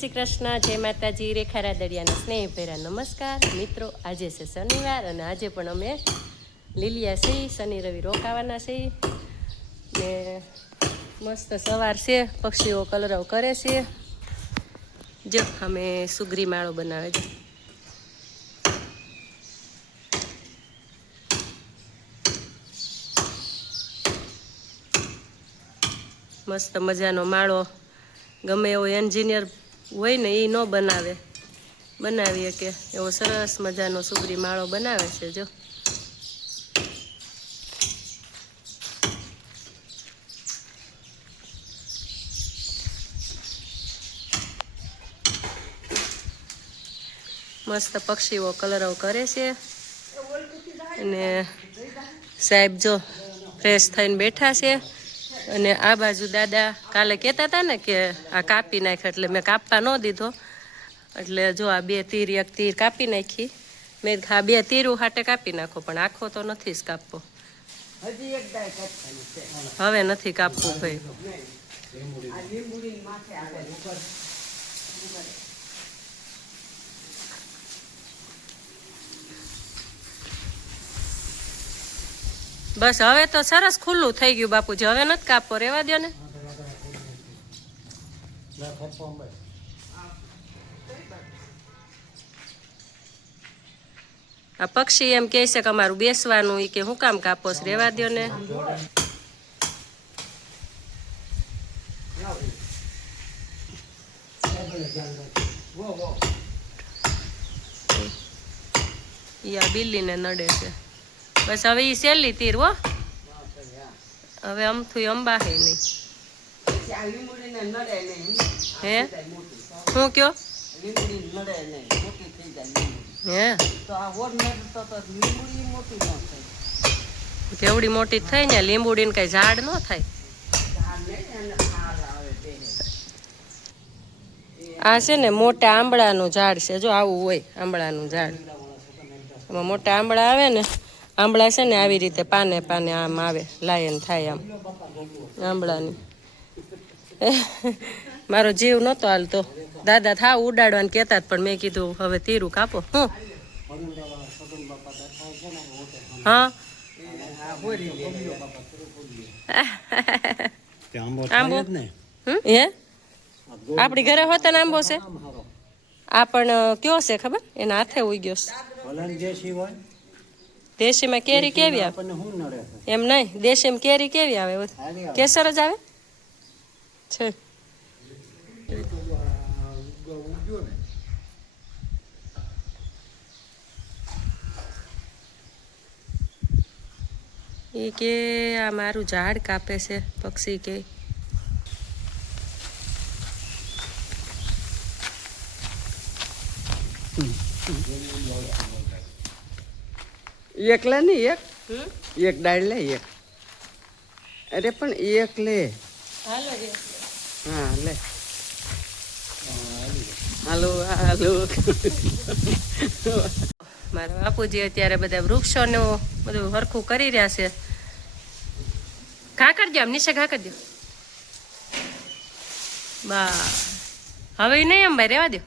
શ્રી કૃષ્ણ, જય માતાજી, રેખા રાદડિયાના સ્નેહભેરા નમસ્કાર મિત્રો. આજે છે શનિવાર અને આજે પણ અમે લીલિયા છીએ. શનિ રવિ રોકાવાના છીએ ને મસ્ત સવાર છે, પક્ષીઓ કલરવ કરે છે. જો અમે સુગરી માળો બનાવે છે. મસ્ત મજાનો માળો ગમે એવો એન્જિનિયર હોય ને એ ન બનાવીએ કે એવો સરસ મજાનો સુગરી માળો બનાવે છે. જો મસ્ત પક્ષીઓ કલરવ કરે છે અને સાહેબ જો ફ્રેશ થઈને બેઠા છે. અને આ બાજુ દાદા કાલે કહેતા હતા ને કે આ કાપી નાખ, એટલે મેં કાપવા ન દીધો. એટલે જો આ બે તીર, એક તીર કાપી નાખી. મેં આ બે તીરું હાટે કાપી નાખો, પણ આખો તો નથી જ કાપવો. હવે નથી કાપવું ભાઈ. બસ હવે તો સરસ ખુલ્લું થઈ ગયું બાપુજી. હવે નથી કાપવો, રેવા દો ને. આ પક્ષી એમ કહે છે કે અમારું બેસવાનું, એ કે હું કામ કાપોસ, રેવા દો ને. યા બિલ્લીને નડે છે. બસ હવે એ સહેલી તીર હો, હવે અમથું અંબા હે નહીં. હે શું કયો? હે કેવડી મોટી થઈ ને લીંબુડી ને કઈ ઝાડ ન થાય. આ છે ને મોટા આંબળાનું ઝાડ છે. જો આવું હોય આંબળાનું ઝાડ, એમાં મોટા આંબળા આવે ને. આંબળા છે ને આવી રીતે પાને પાને આમ આવે, લાયન થાય આમ આંબળાની. મારો જીવ નહોતો હાલતો. દાદા થાવ ઉડાડવાનું કહેતા, પણ મેં કીધું હવે તીરું કાપો. હું હા આંબો હે આપડી ઘરે હોતા ને આંબો છે. આ પણ કયો છે ખબર? એના હાથે ઉઈ ગયો. દેશીમાં કેરી કેવી આવે? એમ નહીં, દેશીમાં કેરી કેવી આવે? કેસર જ આવે છે. એ કે આ મારું ઝાડ કાપે છે પક્ષી કે. એક લે ને, એક ડાળ લે, એક. અરે પણ એક લે. હા લે. હાલો હાલો. મારા બાપુજી અત્યારે બધા વૃક્ષોનું બધું હરખું કરી રહ્યા છે. ઘા કરી દો, આમ નીચે ઘા કરી દો. બા હવે નહીં એમ ભાઈ, રેવા દો.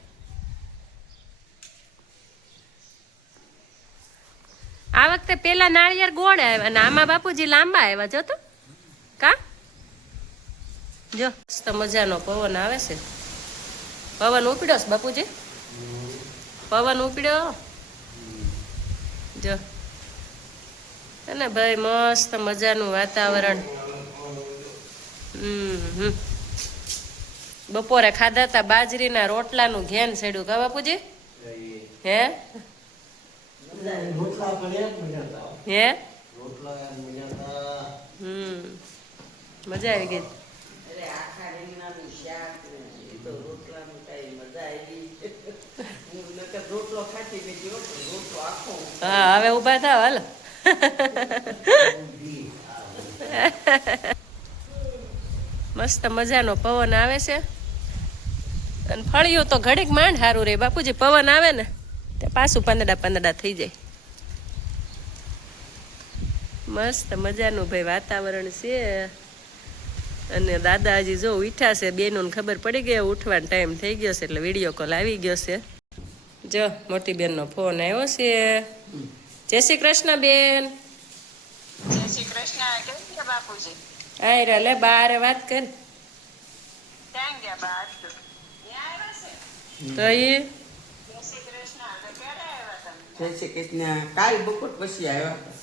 આ વખતે પેલા નાળિયેર ગોળ આવ્યા અને આમાં બાપુજી લાંબા આવ્યા. જો તો કા જો મસ્ત મજાનો પવન આવે છે. પવન ઉપડ્યો છે બાપુજી, પવન ઉપડ્યો. જો અને ભાઈ મસ્ત મજાનું વાતાવરણ. બપોરે ખાધા હતા બાજરીના રોટલાનું ઘેન સેડ્યું કા બાપુજી? હે હે મજા આવી ગઈ. હા હવે ઉભા થાવ હાલો. મસ્ત મજાનો પવન આવે છે અને ફળિયું તો ઘડીક માંડ સારું રે બાપુજી. પવન આવે ને તે પાછું પાંદડા થઈ જાય. મસ્ત મજાનું ભાઈ વાતાવરણ છે. અને દાદા હજી જો ઉઠ્યા છે, બેનોને ખબર પડી ગઈ ઉઠવાનો ટાઈમ થઈ ગયો છે એટલે વિડીયો કોલ આવી ગયો છે. જો મોટી બેનનો ફોન આવ્યો છે. જય શ્રી કૃષ્ણ બેન. જય શ્રી કૃષ્ણ. કેમ છે બાપુજી? આયરા લે બારે વાત કર. ક્યાં ગયા બા? આજ તો તો ઈ જય શ્રી કૃષ્ણ. તો ક્યારે આવ્યા તમે? જય શ્રી કૃષ્ણ. કાલ બપોર પછી આવ્યા હતા.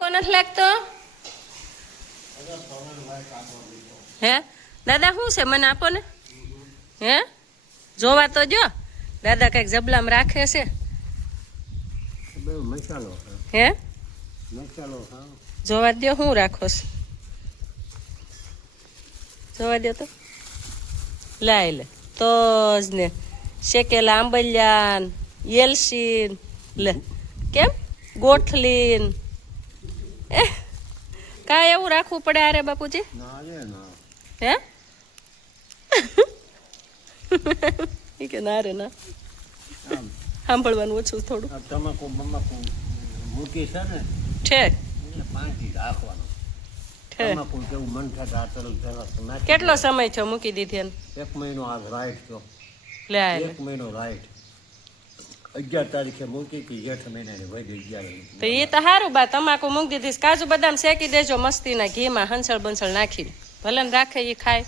કોણ નથી લાગતો હે દાદા? શું છે મને આપો ને. હે જોવા તો જો દાદા કઈક જબલામ રાખે છે. હે જોવા દો શું રાખો છે. જોવા દો તો લાય લે તો જ ને શેકેલા આંબલિયાન એલસીન લે કેમ ગોઠલીન કાંઈ એવું રાખવું પડે અરે બાપુજી? હે ઈ કે ના રે ના સાંભળવાનું ઓછું થોડું. તમાકુ બમાકુ મૂકી છે ને ઠેક એને પાંચી રાખવાનું. ઠેક તમાકુ જેવું મન થતા આ તરલ નાખી કેટલો સમય થયો મૂકી દીધી એને? 1 મહિનો આ રાઈટ તો લે આ લે. 1 મહિનો રાઈટ 11 તારીખે મૂકી હતી જેઠ મહિનાની વધી 11. તો એ તો સારું બા તમાકુ મૂકી દીધી. કાજુ બદામ શેકી દેજો મસ્તીના ઘીમાં હંસળ બંસળ નાખીને ભલે ને રાખે એ ખાય.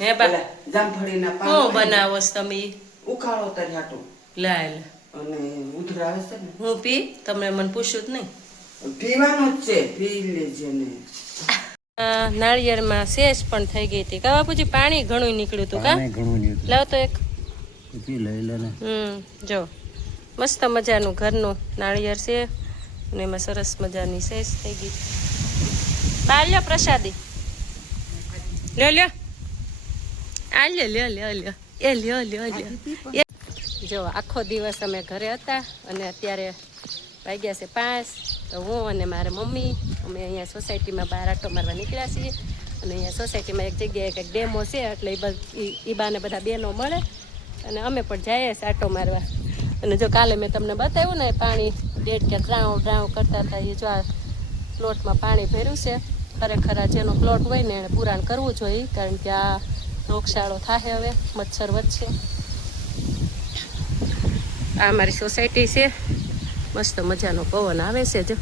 હે બા જામફળીના શું પાન બનાવો છો તમે? ઉકાળો તર્યાટું લે લે અને ઉધરા આવે છે ને હું પી તમને મને પૂછ્યું જ નહીં. પીવાનું જ છે, પી લેજે ને. નાળિયેરમાં શેષ પણ થઈ ગઈ હતી. કા બાપુજી પાણી ઘણું નીકળ્યું હતું કા? ઘણું નહીં લાવ તો એક. પછી લઈ લે ને. જો મસ્ત મજાનું ઘરનું નાળિયેર છે અને એમાં સરસ મજાની શેષ થઈ ગઈ. બા લ્યો પ્રસાદી લ્યો લ્યો આ લ્યો લ્યો લ્યો લ્યો એ લ્યો લ્યો લ્યો. જો આખો દિવસ અમે ઘરે હતા અને અત્યારે વાગ્યા છે 5. તો હું અને મારા મમ્મી અમે અહીંયા સોસાયટીમાં બહાર આટો મારવા નીકળ્યા છીએ અને અહીંયા સોસાયટીમાં એક જગ્યાએ કંઈક ડેમો છે એટલે એ બાને બધા બહેનો મળે અને અમે પણ જઈએ છીએ આટો મારવા. અને જો કાલે મેં તમને બતાવ્યું ને પાણી ડેડ કે ડ્રાઉ ડ્રાઉ કરતા હતા એ જો આ પ્લોટમાં પાણી ભર્યું છે. ખરેખર આ જેનો પ્લોટ હોય ને એને પુરાણ કરવું જોઈએ કારણ કે આ રોગચાળો થાય હવે મચ્છર વધશે. આ અમારી સોસાયટી છે. મસ્ત મજાનો પવન આવે છે. જો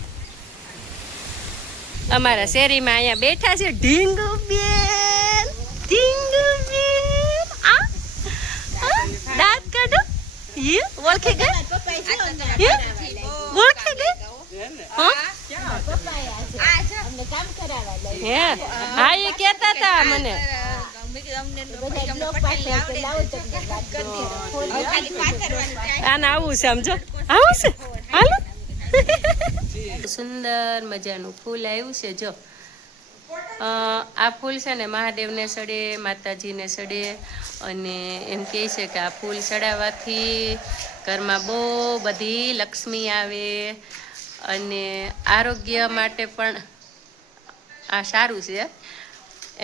અમારા શેરીમાં અહીંયા બેઠા છે ઢીંગુ બેન. ઢીંગુ બેન આ દાંત કાઢો. યે ઓળખી ગઈ? યે ઓળખી ગઈ? હા હે હા એ કહેતા હતા મને. આને આવું છે સમજો આવું છે હાલો. સુંદર મજાનું ફૂલ આવ્યું છે. જો આ ફૂલ છે ને મહાદેવને સડે માતાજીને સડે અને એમ કહે છે કે આ ફૂલ ચડાવવાથી ઘરમાં બહુ બધી લક્ષ્મી આવે અને આરોગ્ય માટે પણ આ સારું છે.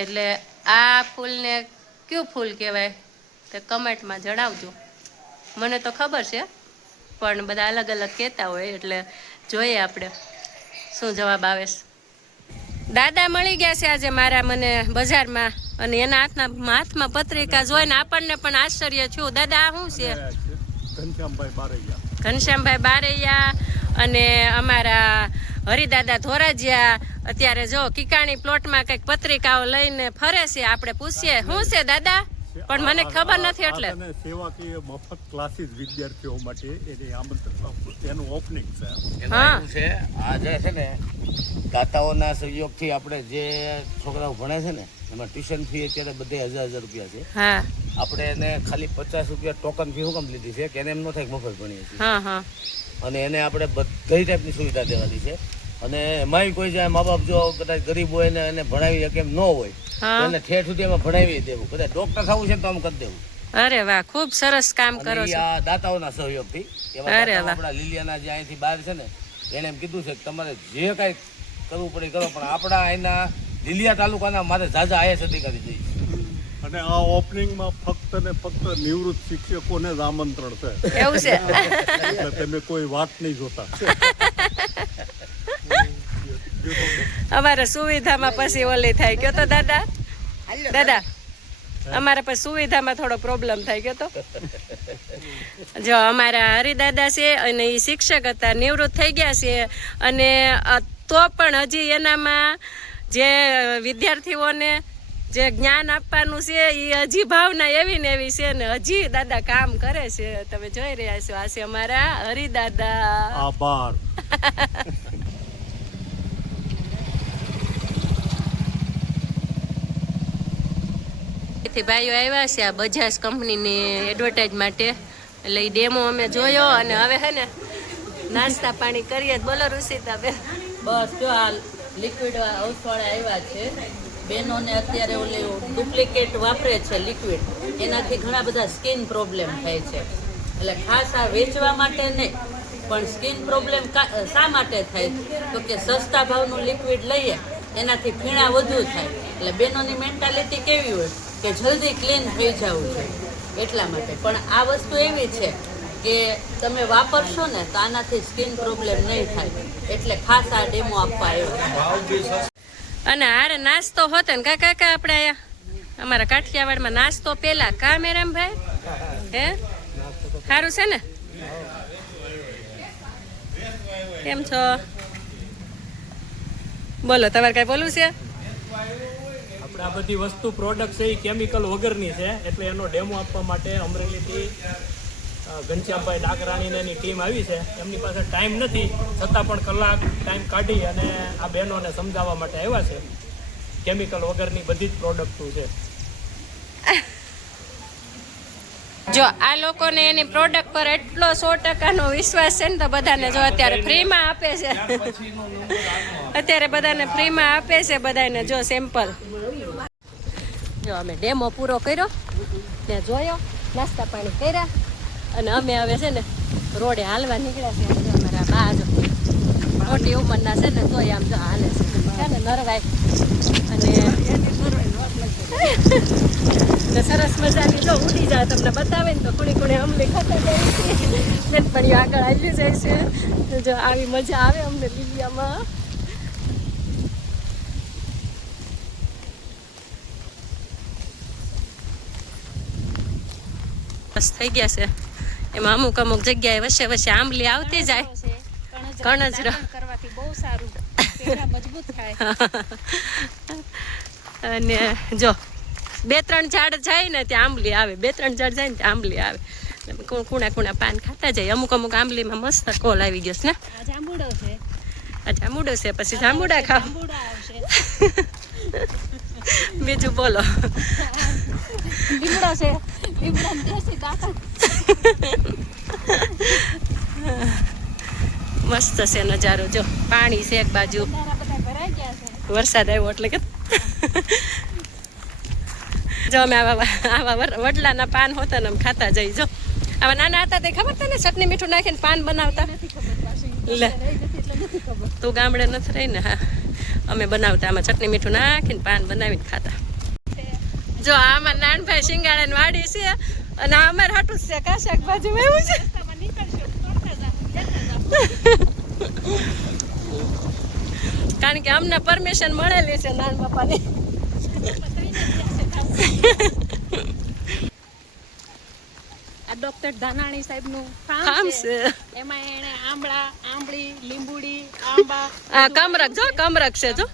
એટલે આ ફૂલને કયું ફૂલ કહેવાય તે કમેન્ટમાં જણાવજો. મને તો ખબર છે પણ બધા અલગ અલગ કહેતા હોય એટલે જોઈએ આપણે શું જવાબ આવે છે. દાદા મળી ગયા છે આજે મારા મને બજારમાં અને એના હાથમાં પત્રિકા જોઈને આપણને પણ આશ્ચર્ય થયું. દાદા આ શું છે? ઘનશ્યામભાઈ બારૈયા અને અમારા હરિદાદા ધોરાજીયા અત્યારે જો કિકાણી પ્લોટમાં કંઈક પત્રિકાઓ લઈને ફરે છે. આપણે પૂછીએ શું છે દાદા? પણ મને ખબર નથી એટલે સેવાકીય મફત ક્લાસીસ વિદ્યાર્થીઓ માટે એની આમંત્રણ એનું ઓપનિંગ છે. હા છે આ જે છે ને દાતાઓના સહયોગથી આપણે જે છોકરાઓ ભણે છે ને એમાં ટ્યુશન ફી અત્યારે બધે 1000 રૂપિયા છે. હા આપણે એને ખાલી 50 રૂપિયા ટોકન ફી હુકમ લીધી છે કે એને એમ ન થાય મફત ભણીએ છીએ હા હા અને એને આપણે બધી ટાઈપની સુવિધા દેવાની છે. અને એમાંય કોઈ જાય મા બાપ જો કદાચ ગરીબ હોય ને એને ભણાવી શકે એમ ન હોય તો એને ઠેઠ સુધી એમાં ભણાવી દેવું. કદાચ ડોક્ટર થવું છે તો આમ કરી દેવું. અરે વાહ ખૂબ સરસ કામ કરો છો. આ દાતાઓના સહયોગથી અરે વાહ. આપણા લીલિયાના જે અહીંથી બહાર છે ને એને એમ કીધું છે કે તમારે જે કાંઈ કરવું પડે કરો પણ આપણા અહીંના લીલિયા તાલુકાના મારે ઝાઝા આઈએસ અધિકારી જોઈએ. અને આ ઓપનિંગમાં ફક્ત ને ફક્ત નિવૃત્ત શિક્ષકોને જ આમંત્રણ છે. એવું છે એટલે તમે કોઈ વાત નહીં જોતા. અમારે સુવિધામાં પછી ઓલી થાય કયો તો દાદા દાદા અમારા પર સુવિધામાં થોડો પ્રોબ્લેમ થઈ ગયો તો જો અમારા હરિદાદા છે અને એ શિક્ષક હતા, નિવૃત્ત થઈ ગયા છે, અને તો પણ હજી એનામાં જે વિદ્યાર્થીઓને જે જ્ઞાન આપવાનું છે એ હજી ભાવના એવી ને એવી છે ને હજી દાદા કામ કરે છે. તમે જોઈ રહ્યા છો, આ છે અમારા હરિદાદા. આભાર. ભાઈઓ આવ્યા છે આ બજાજ કંપનીની એડવર્ટાઇઝ માટે, એટલે એ ડેમો અમે જોયો અને હવે હે ને નાસ્તા પાણી કરીએ. બોલો ઋષિતાબેન. બસ જો આ લિક્વિડ હાઉસવાળા આવ્યા છે. બહેનોને અત્યારે ઓલી ડુપ્લિકેટ વાપરે છે લિક્વિડ, એનાથી ઘણા બધા સ્કિન પ્રોબ્લેમ થાય છે. એટલે ખાસ આ વેચવા માટે નહીં, પણ સ્કિન પ્રોબ્લેમ શા માટે થાય તો કે સસ્તા ભાવનું લિક્વિડ લઈએ એનાથી ફીણા વધુ થાય. એટલે બહેનોની મેન્ટાલિટી કેવી હોય કે જલ્દી ક્લીન થઈ જવું જોઈએ, એટલા માટે. પણ આ વસ્તુ એવી છે કે તમે વાપરશો ને તો આનાથી સ્કિન પ્રોબ્લેમ નહીં થાય, એટલે ખાસ આ ડેમો આપવા આવ્યો. અને હારે નાસ્તો હોતો ને કાકા આપણે અહીંયા અમારા કાઠિયાવાડમાં નાસ્તો પેલા કા મેરામભાઈ હે સારું છે ને? કેમ છો? બોલો, તમારે કઈ બોલવું છે? આપણે આ બધી વસ્તુ પ્રોડક્ટ છે એ કેમિકલ વગરની છે, એટલે એનો ડેમો આપવા માટે અમરેલીથી ઘનશ્યામભાઈ ડાકરાણીને એની ટીમ આવી છે. એમની પાસે ટાઈમ નથી, છતાં પણ કલાક ટાઈમ કાઢી અને આ બહેનોને સમજાવવા માટે આવ્યા છે. કેમિકલ વગરની બધી જ પ્રોડક્ટો છે. જો આ લોકોને એની પ્રોડક્ટ પર એટલો 100% વિશ્વાસ છે ને, તો બધાને જો અત્યારે ફ્રીમાં આપે છે. અત્યારે બધાને ફ્રીમાં આપે છે, બધાને જો સેમ્પલ. જો અમે ડેમો પૂરો કર્યો, ત્યાં જોયો, નાસ્તા પાણી કર્યા, અને અમે હવે છે ને રોડે હાલવા નીકળ્યા છે. અમારા બા જો મોટી ઉંમરના છે ને તોય આમ જો હાલે છે ને નરવાય, અને સરસ મજાની જો ઉડી જાય તમને બતાવે ને તો કુણી અમલી ખાતા જાય છે. બેનપણીઓ આગળ આવી જાય છે. જો આવી મજા આવે અમને લીલિયામાં. બસ થઈ ગયા છે. એમાં અમુક જગ્યાએ વચ્ચે આંબલી આવતી જાય. કણજરો કરવાથી બહુ સારું, પેડા મજબૂત થાય. અને જો 2-3 ઝાડ જાય ને ત્યાં આંબલી આવે, 2-3 ઝાડ જાય ને ત્યાં આંબલી આવે. કુણા પાન ખાતા જાય. અમુક આંબલીમાં મસ્ત કોલ આવી ગયો છે ને. આ જાંબુડો છે, આ જાંબુડો છે, પછી જાંબુડા ખાવ. જાંબુડા આવશે. બીજું બોલો. લીમડો છે, લીમડામાં દેશી દાંતણ. મસ્ત છે નજારો. જો પાણી છે એક બાજુ, બધા ભરાઈ ગયા છે. વરસાદ આવ્યો એટલે કે. જો અમે આવા વડલાના પાન હોતા ને અમે ખાતા જઈ. જો આવા નાના હતા તે ખબર તને ચટણી મીઠું નાખીને પાન બનાવતા? લે તું ગામડે નથી રહી ને? હા, અમે બનાવતા આમાં ચટણી મીઠું નાખીને પાન બનાવીને ખાતા. જો આમાં નાનભાઈ શિંગાળાની વાડી છે, અને આ અમારે હાટું છે કા શાકભાજી એવું છે. કારણ કે અમને પરમિશન મળેલી છે નાન બાપાની. આ ડોક્ટર ધાનાણી સાહેબનું ફાર્મ ફાર્મ છે. છે. એમાં એને આંબળી, લીંબુડી, આંબા. આ કમરક જો, કમરક છે જો.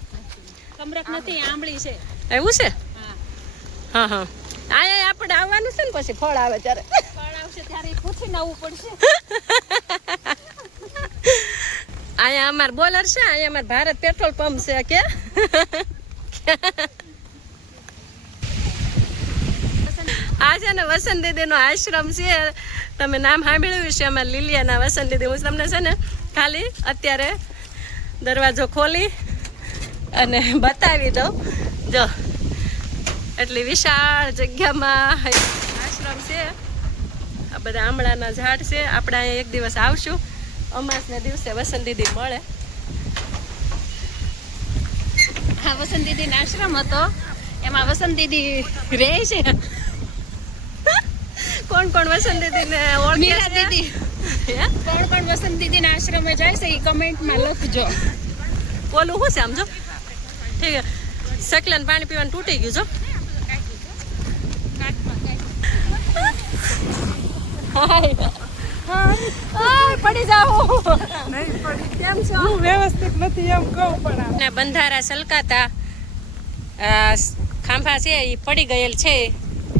કમરક નથી, આંબળી છે. એવું છે? હા, હા. અહીંયા આપણે આવવાનું છે ને, પછી ફળ આવે ત્યારે. ફળ આવશે ત્યારે પૂછીને આવવું પડશે. અહીંયા અમાર બોલર છે, અહીંયા અમાર ભારત પેટ્રોલ પંપ છે કે. આ છે ને વસંત દીદીનો આશ્રમ છે. તમે નામ સાંભળ્યું છે અમારા લીલિયાના વસંત દીદી. હું તમને છે ને ખાલી અત્યારે દરવાજો ખોલી અને બતાવી દઉં. જો એટલી વિશાળ જગ્યામાં આશ્રમ છે. આ બધા આમળાના ઝાડ છે. આપણે અહીંયા એક દિવસ આવશું, અમાસના દિવસે વસંત દીદી મળે. હા, વસંત દીદીનો આશ્રમ હતો, એમાં વસંત દીદી રહે છે. કોણ વસંત દીદીને ઓળખે મીરા છે? દીદી. હે? કોણ વસંત દીદીના આશ્રમે જાય છે એ કમેન્ટમાં લખજો. ઓલું શું છે આમ જો? ઠીક છે. શકલાને પાણી પીવાનું તૂટી ગયું જો. પડી જાઓ કેમ છો વ્યવસ્થિત નથી એમ કહું પણ ને બંધારા સલકાતા ખાંભા છે એ પડી ગયેલ છે.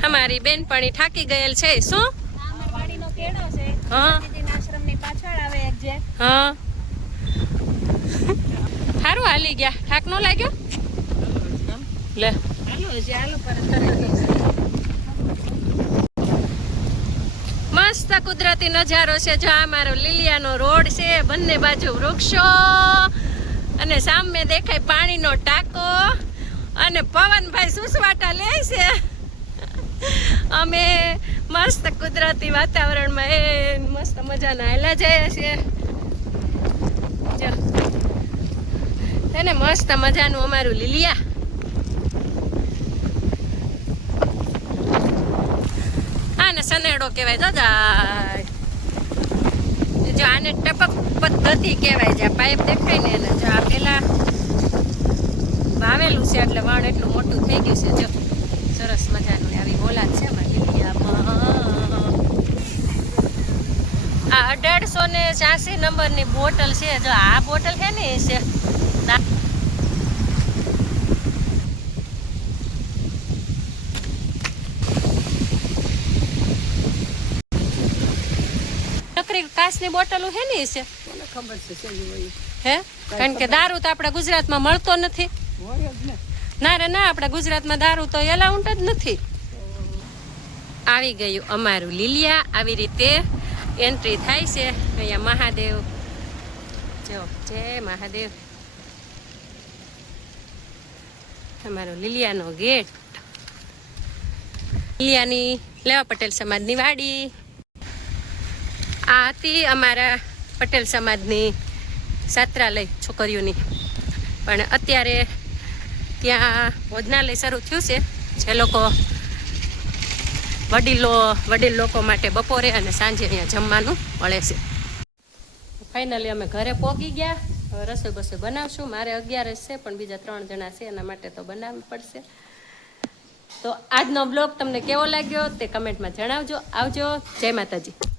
અમારી બેનપણી થાકી ગયેલ છે. શું? વાડીનો કેળો છે હા દીદીના આશ્રમની પાછળ આવે એક જે હા સારું હાલી ગયા. થાક નો લાગ્યો? લે હાલો પર મસ્ત કુદરતી નજારો છે. જો આ મારો લીલિયાનો રોડ છે, બંને બાજુ વૃક્ષો અને સામે દેખાય પાણીનો ટાંકો અને પવનભાઈ સુસવાટા લે છે. અમે મસ્ત કુદરતી વાતાવરણમાં મસ્ત મજાના હાલ્યા જઈએ છીએ. જો એને મસ્ત મજાનું અમારું લીલિયા. આને સનેડો કહેવાય. જો આને ટપક પદ્ધતિ કહેવાય. જે પાઇપ દેખાય ને એને જો આ પેલા વાવેલું છે એટલે વણ એટલું મોટું થઈ ગયું છે. જો સરસ મજાનું આવી ઓલાદ છે અમારા લીલિયામાં. આ 1886 નંબરની બોટલ છે. જો આ બોટલ છે ને છે નકરી કાચની બોટલો હે ને છે. મને ખબર છે શેની હોય. હે કારણ કે દારૂ તો આપણા ગુજરાતમાં મળતો નથી. હોય જ ને. ના રે ના, આપણા ગુજરાતમાં દારૂ તો એલાઉન્ટ જ નથી. આવી ગયું અમારું લીલિયા. આવી રીતે એન્ટ્રી થાય છે. અહીંયા મહાદેવ. જો જય મહાદેવ. અમારો લીલિયાનો ગેટ. લીલિયાની લેવા પટેલ સમાજની વાડી. આ હતી અમારા પટેલ સમાજની છાત્રાલય છોકરીઓની. પણ અત્યારે ત્યાં ભોજનાલય શરૂ થયું છે. જે લોકો વડીલ લોકો માટે બપોરે અને સાંજે અહીંયા જમવાનું મળે છે. ફાઇનલી અમે ઘરે પહોંચી ગયા. હવે રસોઈ બસોઈ બનાવશું. મારે 11 છે પણ બીજા 3 જણા છે એના માટે તો બનાવવી પડશે. તો આજનો બ્લોગ તમને કેવો લાગ્યો તે કમેન્ટમાં જણાવજો. આવજો. જય માતાજી.